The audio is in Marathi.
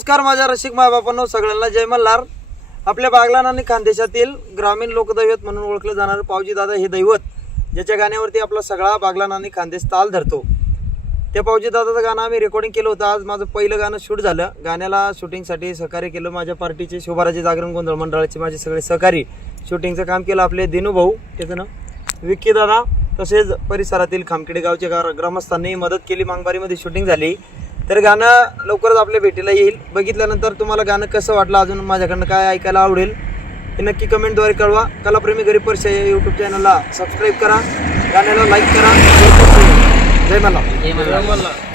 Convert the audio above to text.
नमस्कार माझ्या रसिक मायबापांनो, सगळ्यांना जय मल्हार. आपल्या बागलाण आणि खानदेशातील ग्रामीण लोकदैवत म्हणून ओळखलं जाणारं पावजी दादा हे दैवत, ज्याच्या गाण्यावरती आपला सगळा बागलाण आणि खानदेश ताल धरतो. त्या पावजी दादाचं गाणं आम्ही रेकॉर्डिंग केलं होतं. आज माझं पहिलं गाणं शूट झालं. गाण्याला शूटिंगसाठी सहकार्य केलं माझ्या पार्टीचे शोभाराजे जागरण गोंधळ मंडळाचे माझे सगळे सहकारी. शूटिंगचं काम केलं आपले दिनू भाऊ, त्याचं नाव विक्की दादा, तसेच परिसरातील खामखेडे गावच्या ग्रामस्थांनी मदत केली. मांगबारीमध्ये शूटिंग झाली. तर गाणं लवकरच आपल्या भेटीला येईल. बघितल्यानंतर तुम्हाला गाणं कसं वाटलं, अजून माझ्याकडनं काय ऐकायला आवडेल हे नक्की कमेंटद्वारे कळवा. कलाप्रेमी गरीब परिचय या यूट्यूब चॅनलला सबस्क्राईब करा, गाण्याला लाईक करा. जय मल्हार. जय मल्हार.